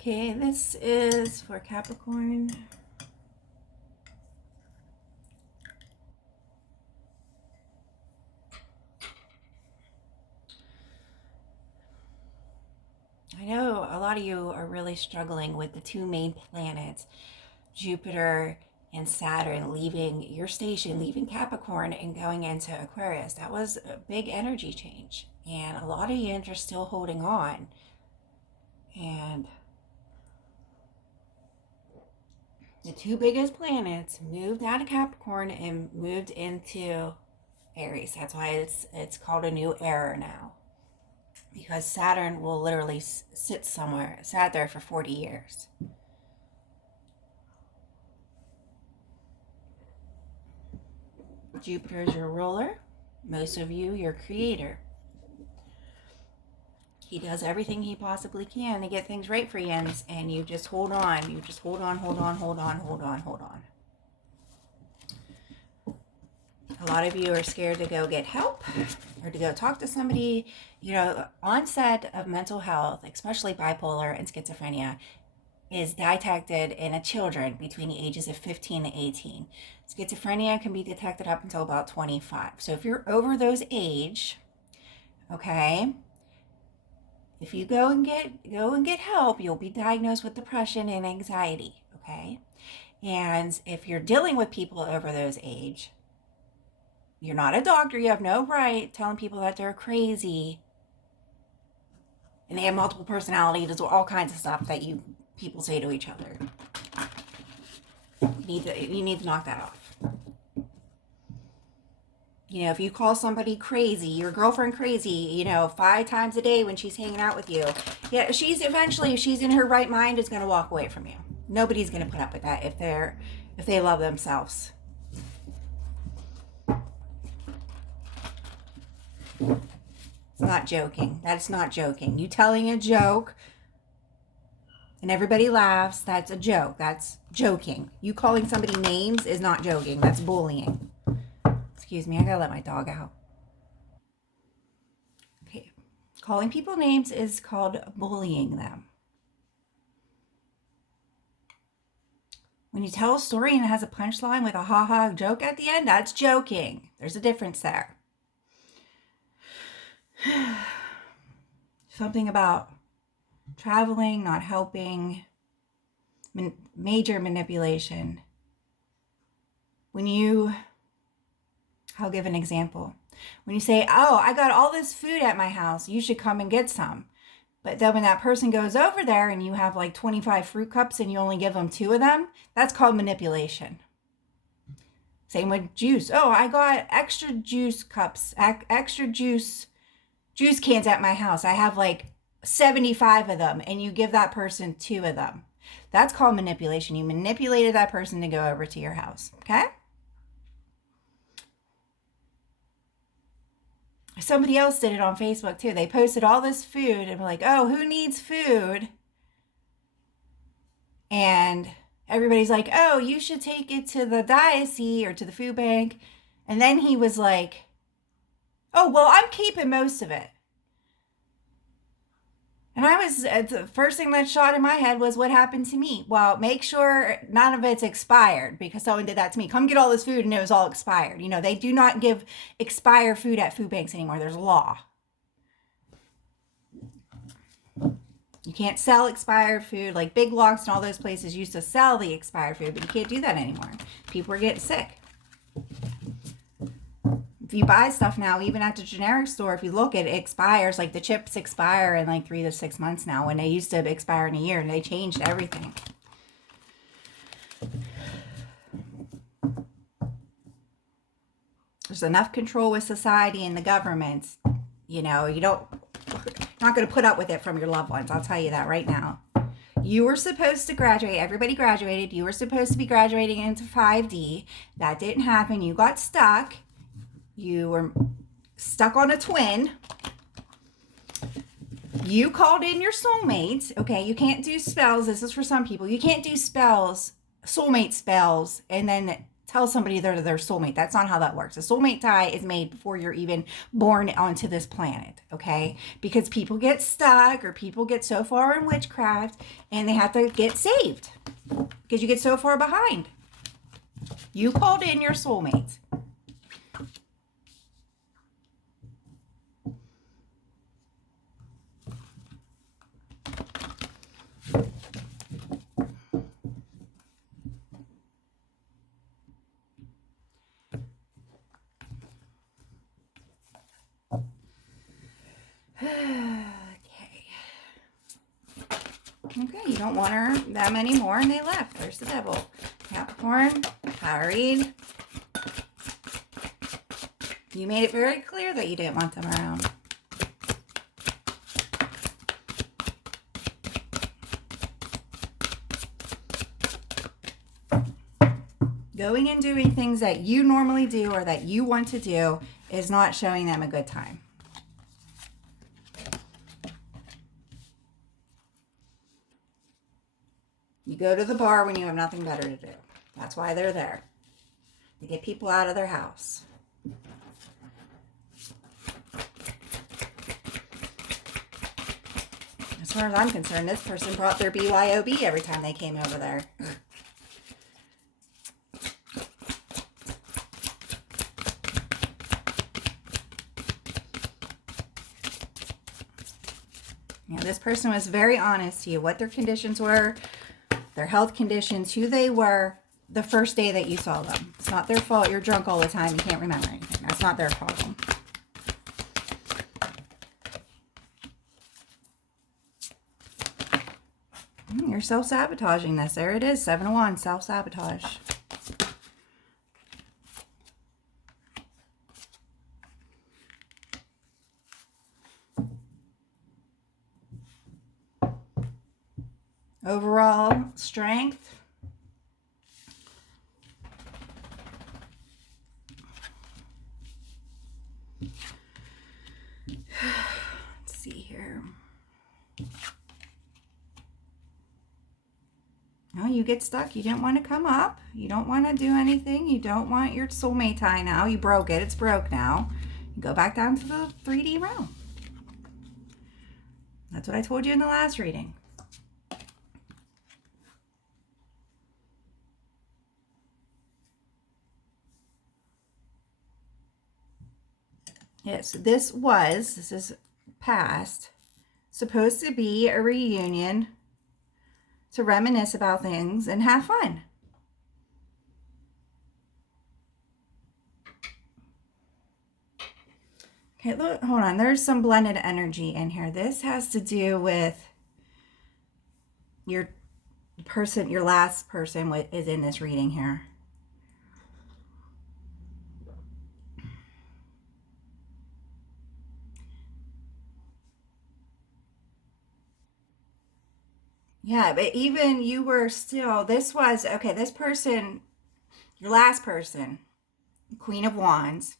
Okay, this is for Capricorn. I know a lot of you are really struggling with the two main planets, Jupiter and Saturn, leaving your station, leaving Capricorn and going into Aquarius. That was a big energy change. And a lot of you are still holding on. And the two biggest planets moved out of Capricorn and moved into Aries. That's why it's called a new era now. Because Saturn will literally sat there for 40 years. Jupiter is your ruler. Most of you, your creator. He does everything he possibly can to get things right for you, and you just hold on. You just hold on. A lot of you are scared to go get help or to go talk to somebody. You know, onset of mental health, especially bipolar and schizophrenia, is detected in children between the ages of 15 to 18. Schizophrenia can be detected up until about 25. So if you're over those age, okay, if you go and get help, you'll be diagnosed with depression and anxiety, okay? And if you're dealing with people over those age, you're not a doctor. You have no right telling people that they're crazy and they have multiple personalities, all kinds of stuff that people say to each other. You need to knock that off. You know, if you call somebody crazy, your girlfriend crazy, 5 times a day when she's hanging out with you, yeah, she's eventually, if she's in her right mind, is going to walk away from you. Nobody's going to put up with that if they love themselves. It's not joking. That's not joking. You telling a joke and everybody laughs, that's a joke. That's joking. You calling somebody names is not joking. That's bullying. Excuse me, I gotta let my dog out. Okay. Calling people names is called bullying them. When you tell a story and it has a punchline with a ha-ha joke at the end, that's joking. There's a difference there. Something about traveling, not helping, major manipulation. I'll give an example. When you say, oh, I got all this food at my house, you should come and get some. But then when that person goes over there and you have like 25 fruit cups and you only give them 2 of them, that's called manipulation. Same with juice. Oh, I got extra juice cups, extra juice cans at my house. I have like 75 of them, and you give that person 2 of them. That's called manipulation. You manipulated that person to go over to your house, okay? Somebody else did it on Facebook too. They posted all this food and were like, oh, who needs food? And everybody's like, oh, you should take it to the diocese or to the food bank. And then he was like, oh, well, I'm keeping most of it. And the first thing that shot in my head was what happened to me. Well, make sure none of it's expired, because someone did that to me. Come get all this food and it was all expired. They do not give expired food at food banks anymore. There's a law. You can't sell expired food. Like Big Lots and all those places used to sell the expired food, but you can't do that anymore. People are getting sick. If you buy stuff now, even at the generic store, if you look, it expires. Like the chips expire in like 3 to 6 months now, when they used to expire in a year, and they changed everything. There's enough control with society and the government. You're not going to put up with it from your loved ones. I'll tell you that right now. You were supposed to graduate. Everybody graduated. You were supposed to be graduating into 5D. That didn't happen. You got stuck. You were stuck on a twin. You called in your soulmate. Okay, you can't do spells. This is for some people. You can't do spells, soulmate spells, and then tell somebody they're their soulmate. That's not how that works. A soulmate tie is made before you're even born onto this planet, okay? Because people get stuck or people get so far in witchcraft and they have to get saved because you get so far behind. You called in your soulmates. Okay, you don't want them anymore, and they left. There's the devil. Capricorn, how to read. You made it very clear that you didn't want them around. Going and doing things that you normally do or that you want to do is not showing them a good time. You go to the bar when you have nothing better to do. That's why they're there. To get people out of their house. As far as I'm concerned, this person brought their BYOB every time they came over there. This person was very honest to you, what their conditions were, their health conditions, who they were the first day that you saw them. It's not their fault you're drunk all the time. You can't remember anything. That's not their problem. You're self-sabotaging this. There it is, 7 of Wands, self-sabotage. Overall strength. Let's see here. No, you get stuck. You didn't want to come up. You don't want to do anything. You don't want your soulmate tie now. You broke it. It's broke now. You go back down to the 3D realm. That's what I told you in the last reading. Yes, this is past, supposed to be a reunion to reminisce about things and have fun. Okay, look, hold on. There's some blended energy in here. This has to do with your person, your last person is in this reading here. Yeah, but even you were still, this was, okay, this person, your last person, Queen of Wands.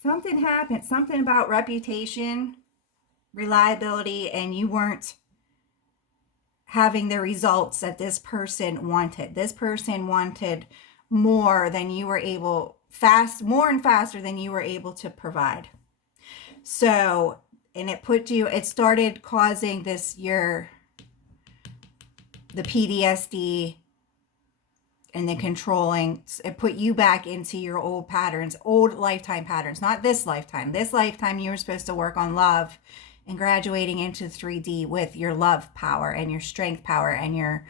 Something happened, something about reputation, reliability, and you weren't having the results that this person wanted. This person wanted more than you were able, more and faster than you were able to provide. So, and it started causing this, the PTSD and the controlling. It put you back into your old patterns, old lifetime patterns, not this lifetime. This lifetime, you were supposed to work on love and graduating into 3D with your love power and your strength power and your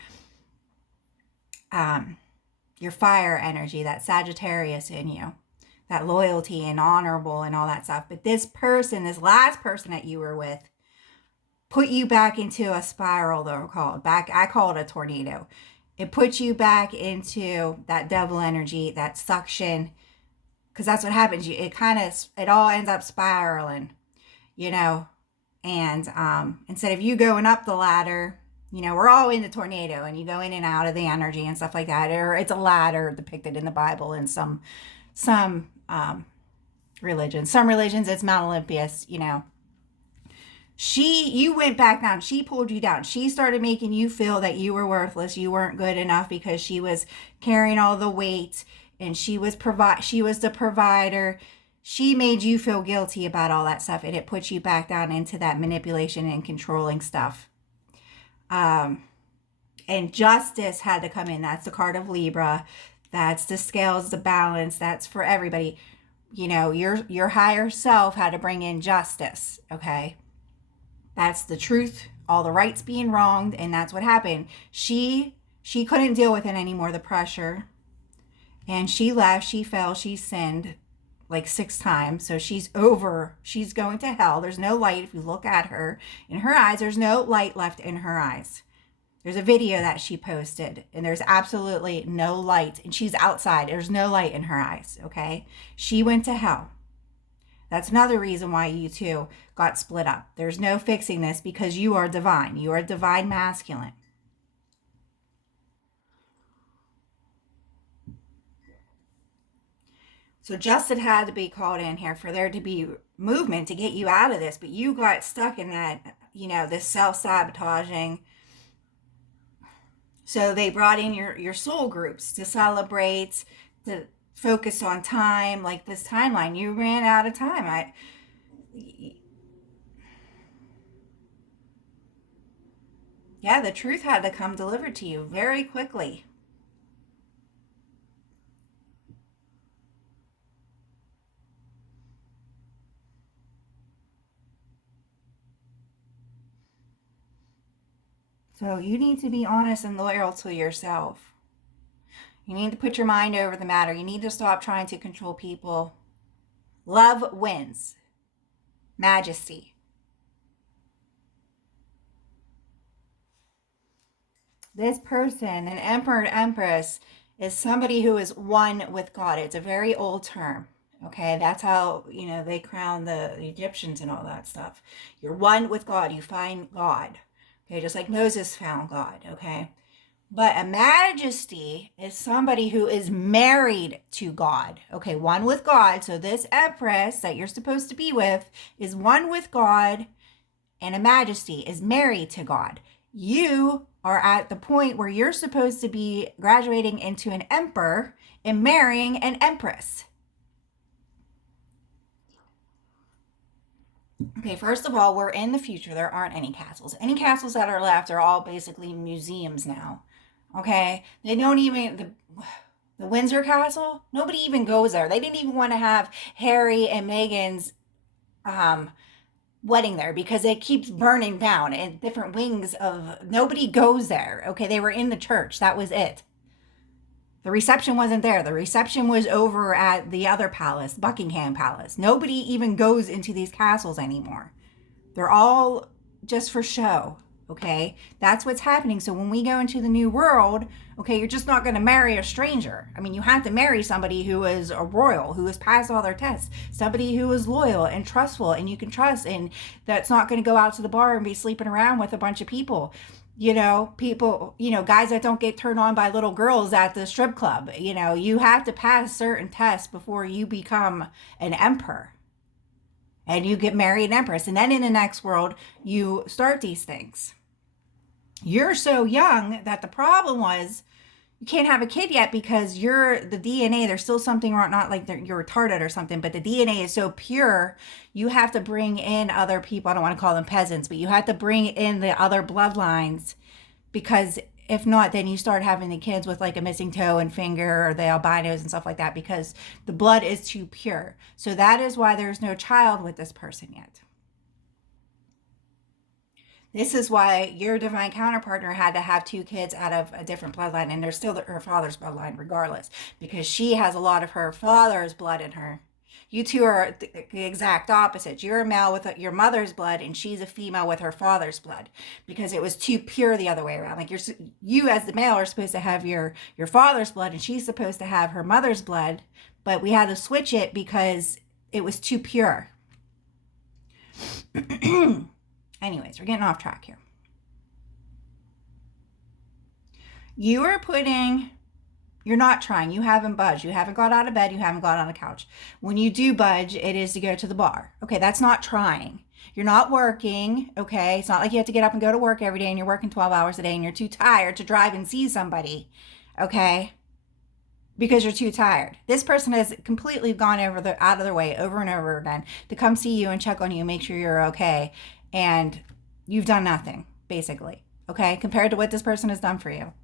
fire energy, that Sagittarius in you. That loyalty and honorable and all that stuff. But this person, this last person that you were with, put you back into a spiral, they're called. I call it a tornado. It puts you back into that devil energy, that suction. Because that's what happens. It all ends up spiraling, And instead of you going up the ladder, we're all in the tornado and you go in and out of the energy and stuff like that. Or it's a ladder depicted in the Bible in some religions. Some religions, it's Mount Olympus, You went back down. She pulled you down. She started making you feel that you were worthless. You weren't good enough because she was carrying all the weight and she was the provider. She made you feel guilty about all that stuff, and it puts you back down into that manipulation and controlling stuff. And justice had to come in. That's the card of Libra. That's the scales, the balance. That's for everybody. You know, your higher self had to bring in justice. Okay. That's the truth. All the rights being wronged, and that's what happened. She couldn't deal with it anymore, the pressure. And she left, she fell, she sinned like 6 times. So she's going to hell. There's no light. If you look at her, in her eyes, there's no light left in her eyes. There's a video that she posted, and there's absolutely no light. And she's outside. There's no light in her eyes, okay? She went to hell. That's another reason why you two got split up. There's no fixing this because you are divine. You are divine masculine. So justice had to be called in here for there to be movement to get you out of this. But you got stuck in that, this self-sabotaging. So they brought in your soul groups to celebrate, to focus on time, like this timeline. You ran out of time. Yeah, the truth had to come delivered to you very quickly. So you need to be honest and loyal to yourself. You need to put your mind over the matter. You need to stop trying to control people. Love wins. Majesty. This person, an emperor and empress, is somebody who is one with God. It's a very old term. Okay, that's how, they crown the Egyptians and all that stuff. You're one with God. You find God. Okay, just like Moses found God. Okay. But a majesty is somebody who is married to God. Okay, one with God. So this empress that you're supposed to be with is one with God, and a majesty is married to God. You are at the point where you're supposed to be graduating into an emperor and marrying an empress. Okay, first of all, we're in the future. There aren't any castles. Any castles that are left are all basically museums now. Okay, they don't even the Windsor Castle. Nobody even goes there. They didn't even want to have Harry and Meghan's wedding there because it keeps burning down and different wings of nobody goes there. Okay, they were in the church. That was it. The reception wasn't there. The reception was over at the other palace, Buckingham Palace. Nobody even goes into these castles anymore. They're all just for show. Okay, that's what's happening. So when we go into the new world, okay, you're just not going to marry a stranger. I mean, you have to marry somebody who is a royal, who has passed all their tests, somebody who is loyal and trustful and you can trust, and that's not going to go out to the bar and be sleeping around with a bunch of people. Guys that don't get turned on by little girls at the strip club. You have to pass certain tests before you become an emperor. And you get married an empress. And then in the next world, you start these things. You're so young that the problem was you can't have a kid yet because the DNA, there's still something wrong, not like you're retarded or something, but the DNA is so pure, you have to bring in other people. I don't want to call them peasants, but you have to bring in the other bloodlines because if not, then you start having the kids with like a missing toe and finger or the albinos and stuff like that because the blood is too pure. So that is why there's no child with this person yet. This is why your divine counterpartner had to have 2 kids out of a different bloodline, and they're still her father's bloodline regardless, because she has a lot of her father's blood in her. You two are the exact opposites. You're a male with your mother's blood, and she's a female with her father's blood, because it was too pure the other way around. Like you as the male are supposed to have your father's blood, and she's supposed to have her mother's blood, but we had to switch it because it was too pure. Anyways, we're getting off track here. You're not trying. You haven't budged. You haven't got out of bed. You haven't got on the couch. When you do budge, it is to go to the bar. Okay, that's not trying. You're not working, okay? It's not like you have to get up and go to work every day and you're working 12 hours a day and you're too tired to drive and see somebody, okay? Because you're too tired. This person has completely gone out of their way over and over again to come see you and check on you, make sure you're okay, and you've done nothing, basically, okay? Compared to what this person has done for you.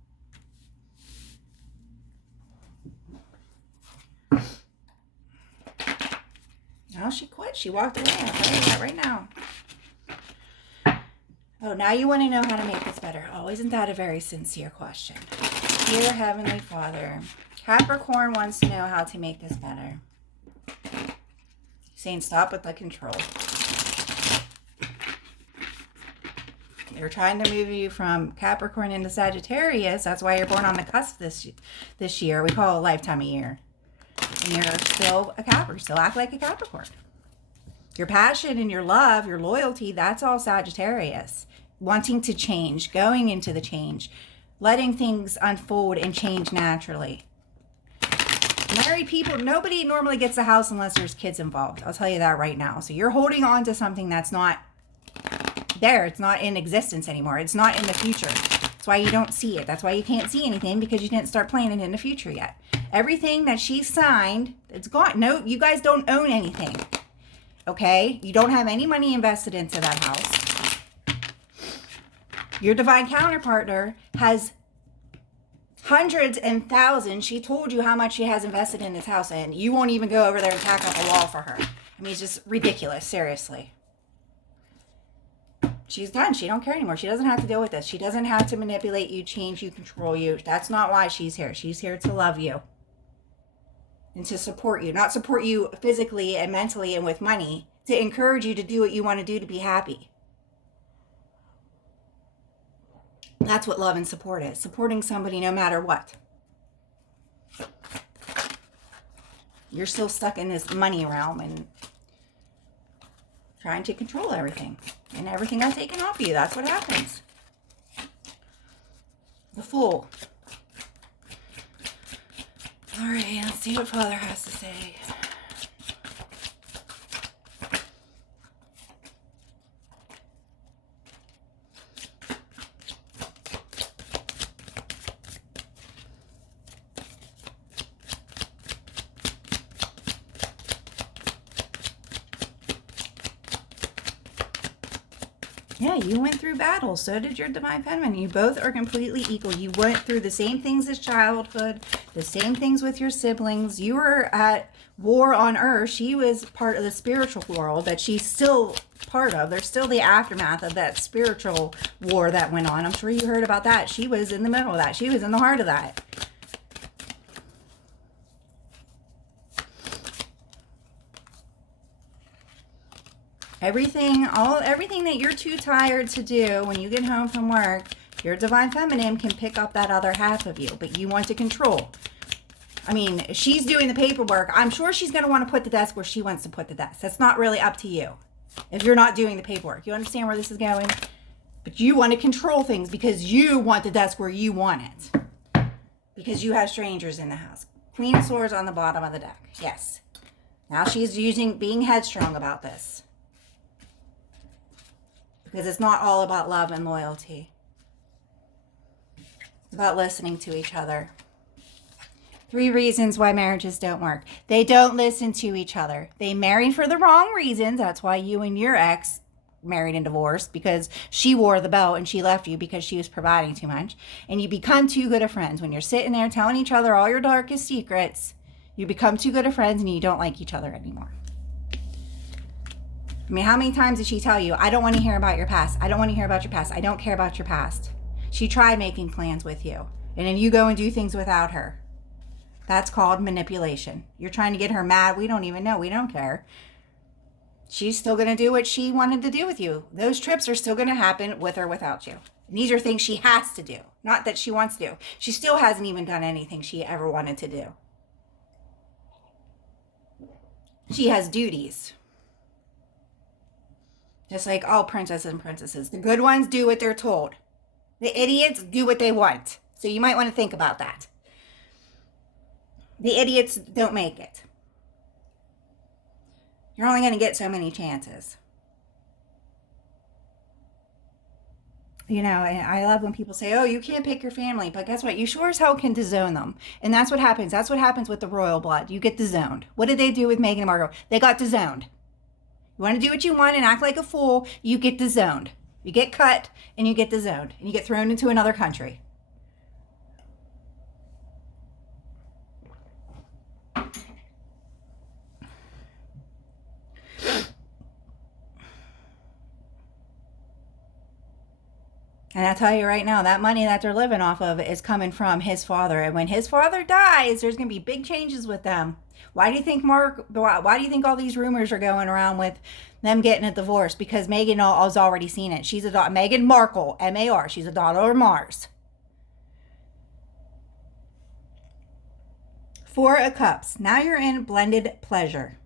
No, she quit. She walked away. I'll tell you that right now. Oh, now you want to know how to make this better. Oh, isn't that a very sincere question? Dear Heavenly Father, Capricorn wants to know how to make this better. Saying stop with the control. They're trying to move you from Capricorn into Sagittarius. That's why you're born on the cusp this year. We call it a lifetime a year. And you're still a Capricorn. Still act like a Capricorn. Your passion and your love, your loyalty, that's all Sagittarius. Wanting to change, going into the change, letting things unfold and change naturally. Married people, nobody normally gets a house unless there's kids involved. I'll tell you that right now. So you're holding on to something that's not there. It's not in existence anymore. It's not in the future. That's why you don't see it. That's why you can't see anything, because you didn't start planning in the future yet. Everything that she signed, it's gone. No, you guys don't own anything. Okay? You don't have any money invested into that house. Your divine counterpartner has hundreds and thousands. She told you how much she has invested in this house, and you won't even go over there and tack up a wall for her. I mean, it's just ridiculous, seriously. She's done. She don't care anymore. She doesn't have to deal with this. She doesn't have to manipulate you, change you, control you. That's not why she's here. She's here to love you and to support you. Not support you physically and mentally and with money. To encourage you to do what you want to do to be happy. That's what love and support is. Supporting somebody no matter what. You're still stuck in this money realm and trying to control everything. And everything got taken off of you. That's what happens. The Fool. All right, let's see what Father has to say. Yeah, you went through battle. So did your divine feminine. You both are completely equal. You went through the same things as childhood, the same things with your siblings. You were at war on earth. She was part of the spiritual world that she's still part of. There's still the aftermath of that spiritual war that went on. I'm sure you heard about that. She was in the middle of that. She was in the heart of that. Everything that you're too tired to do when you get home from work, your divine feminine can pick up that other half of you, but you want to control. I mean, she's doing the paperwork. I'm sure she's going to want to put the desk where she wants to put the desk. That's not really up to you if you're not doing the paperwork. You understand where this is going? But you want to control things because you want the desk where you want it. Because you have strangers in the house. Queen of Swords on the bottom of the deck. Yes. Now she's being headstrong about this. Because it's not all about love and loyalty. It's about listening to each other. 3 reasons why marriages don't work. They don't listen to each other. They marry for the wrong reasons. That's why you and your ex married and divorced, because she wore the belt and she left you because she was providing too much. And you become too good of friends. When you're sitting there telling each other all your darkest secrets, you become too good of friends and you don't like each other anymore. I mean, how many times did she tell you, I don't want to hear about your past. I don't want to hear about your past. I don't care about your past. She tried making plans with you. And then you go and do things without her. That's called manipulation. You're trying to get her mad. We don't even know. We don't care. She's still going to do what she wanted to do with you. Those trips are still going to happen with or without you. And these are things she has to do. Not that she wants to do. She still hasn't even done anything she ever wanted to do. She has duties. Just like all princesses and princesses. The good ones do what they're told. The idiots do what they want. So you might want to think about that. The idiots don't make it. You're only going to get so many chances. You know, and I love when people say, oh, you can't pick your family. But guess what? You sure as hell can disown them. And that's what happens. That's what happens with the royal blood. You get disowned. What did they do with Meghan and Markle? They got disowned. You want to do what you want and act like a fool, you get disowned. You get cut and you get disowned. And you get thrown into another country. And I tell you right now, that money that they're living off of is coming from his father. And when his father dies, there's going to be big changes with them. Why do you think why do you think all these rumors are going around with them getting a divorce? Because Meghan has already seen it. She's a daughter, Meghan Markle, M-A-R. She's a daughter of Mars. Four of Cups. Now you're in blended pleasure.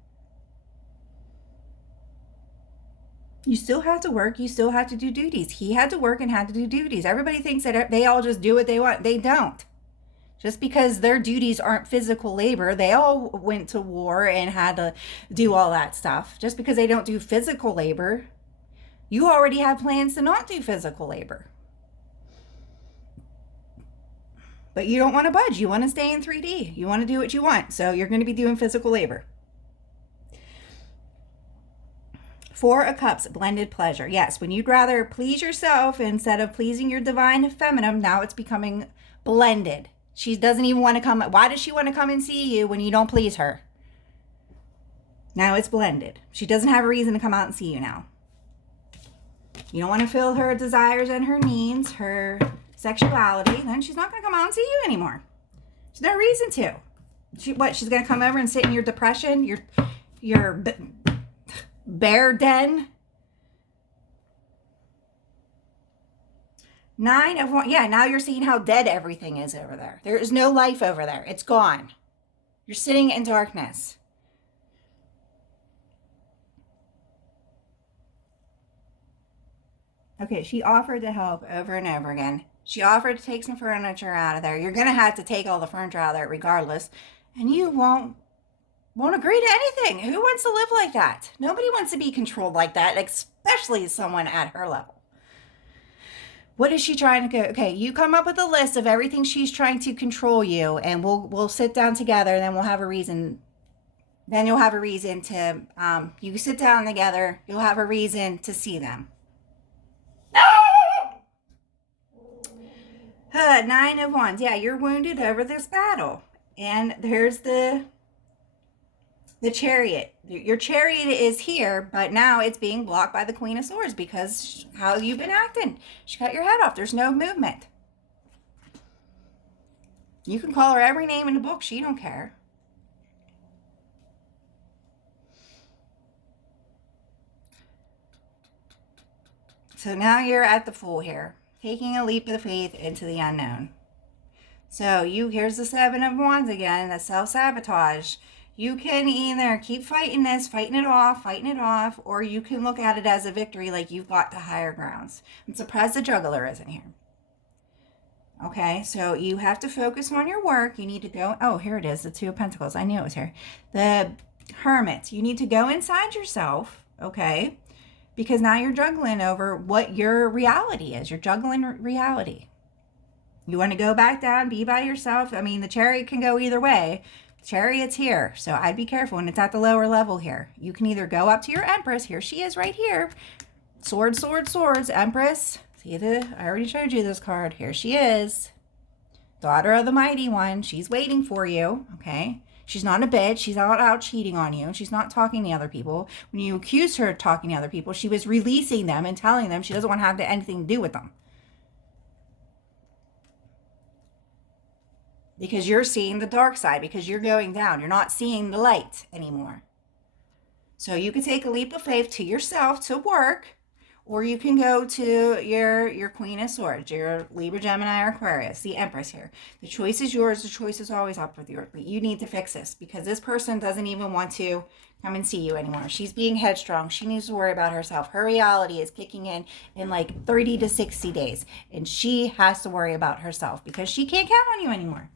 You still have to work. You still have to do duties. He had to work and had to do duties. Everybody thinks that they all just do what they want. They don't. Just because their duties aren't physical labor, they all went to war and had to do all that stuff. Just because they don't do physical labor, you already have plans to not do physical labor. But you don't want to budge. You want to stay in 3D. You want to do what you want. So you're going to be doing physical labor. Four of Cups, blended pleasure. Yes, when you'd rather please yourself instead of pleasing your divine feminine, now it's becoming blended. She doesn't even want to come. Why does she want to come and see you when you don't please her? Now it's blended. She doesn't have a reason to come out and see you now. You don't want to fill her desires and her needs, her sexuality, then she's not going to come out and see you anymore. There's no reason to. She's going to come over and sit in your depression, your bear den? Nine of Wands. Yeah, now you're seeing how dead everything is over there. There is no life over there. It's gone. You're sitting in darkness. Okay, she offered to help over and over again. She offered to take some furniture out of there. You're going to have to take all the furniture out of there regardless. And you won't agree to anything. Who wants to live like that? Nobody wants to be controlled like that, especially someone at her level. What is she trying to go? Okay, you come up with a list of everything she's trying to control you, and we'll sit down together, and then we'll have a reason. Then you'll have a reason to, you sit down together, you'll have a reason to see them. Nine of Wands. Yeah, you're wounded over this battle. And there's the Chariot. Your Chariot is here, but now it's being blocked by the Queen of Swords because how you've been acting. She cut your head off. There's no movement. You can call her every name in the book. She don't care. So now you're at the Fool here, taking a leap of faith into the unknown. So here's the Seven of Wands again, the self-sabotage. You can either keep fighting it off, or you can look at it as a victory, like you've got the higher grounds. I'm surprised the Juggler isn't here. Okay, so you have to focus on your work. You need to go, oh, here it is, the Two of Pentacles. I knew it was here. The Hermit. You need to go inside yourself, okay? Because now you're juggling over what your reality is. You're juggling reality. You want to go back down, be by yourself. I mean, the Chariot can go either way. Chariot's here, so I'd be careful, and it's at the lower level here. You can either go up to your Empress. Here she is right here. Swords, swords, swords. Empress. See, I already showed you this card. Here she is. Daughter of the Mighty One. She's waiting for you, okay? She's not a bitch. She's not out cheating on you. She's not talking to other people. When you accused her of talking to other people, she was releasing them and telling them she doesn't want to have anything to do with them. Because you're seeing the dark side, because you're going down. You're not seeing the light anymore. So you can take a leap of faith to yourself to work, or you can go to your Queen of Swords, your Libra, Gemini, or Aquarius, the Empress here. The choice is yours. The choice is always up with yours. But you need to fix this because this person doesn't even want to come and see you anymore. She's being headstrong. She needs to worry about herself. Her reality is kicking in like 30 to 60 days. And she has to worry about herself because she can't count on you anymore.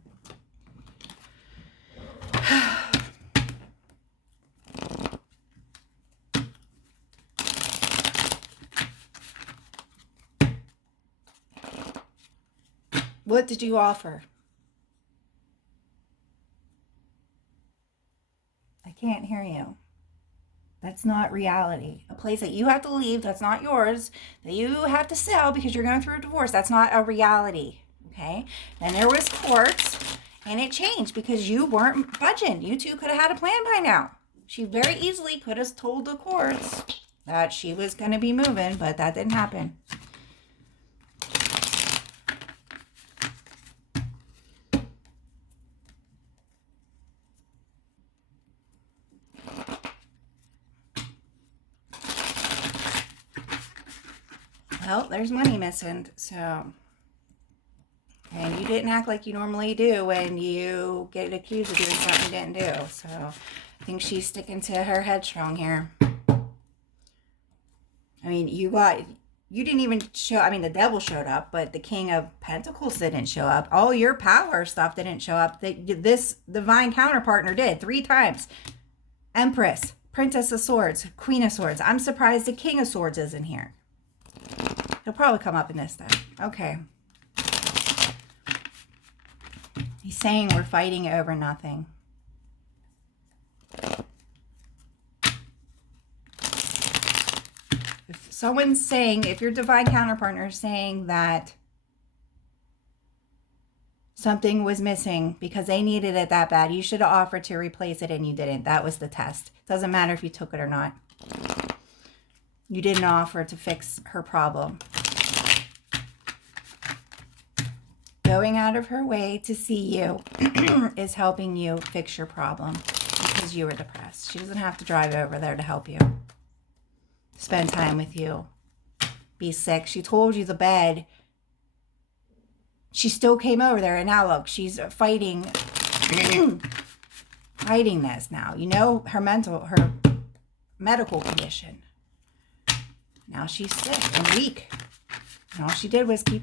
What did you offer? I can't hear you. That's not reality. A place that you have to leave, that's not yours, that you have to sell because you're going through a divorce, that's not a reality. Okay? Then there was courts, and it changed because you weren't budging. You two could have had a plan by now. She very easily could have told the courts that she was going to be moving, but that didn't happen. Well, there's money missing, so... And you didn't act like you normally do when you get accused of doing something you didn't do. So I think she's sticking to her headstrong here. I mean, you didn't even show, I mean, the devil showed up, but the King of Pentacles didn't show up. All your power stuff didn't show up. This divine counterpartner did 3 times. Empress, Princess of Swords, Queen of Swords. I'm surprised the King of Swords isn't here. He'll probably come up in this then. Okay. He's saying we're fighting over nothing. If someone's saying, if your divine counterpartner is saying that something was missing because they needed it that bad, you should have offered to replace it and you didn't. That was the test. It doesn't matter if you took it or not. You didn't offer to fix her problem. Going out of her way to see you is helping you fix your problem because you were depressed. She doesn't have to drive over there to help you. Spend time with you. Be sick. She told you the bed. She still came over there, and now look, she's fighting fighting this now. You know her medical condition. Now she's sick and weak. And all she did was keep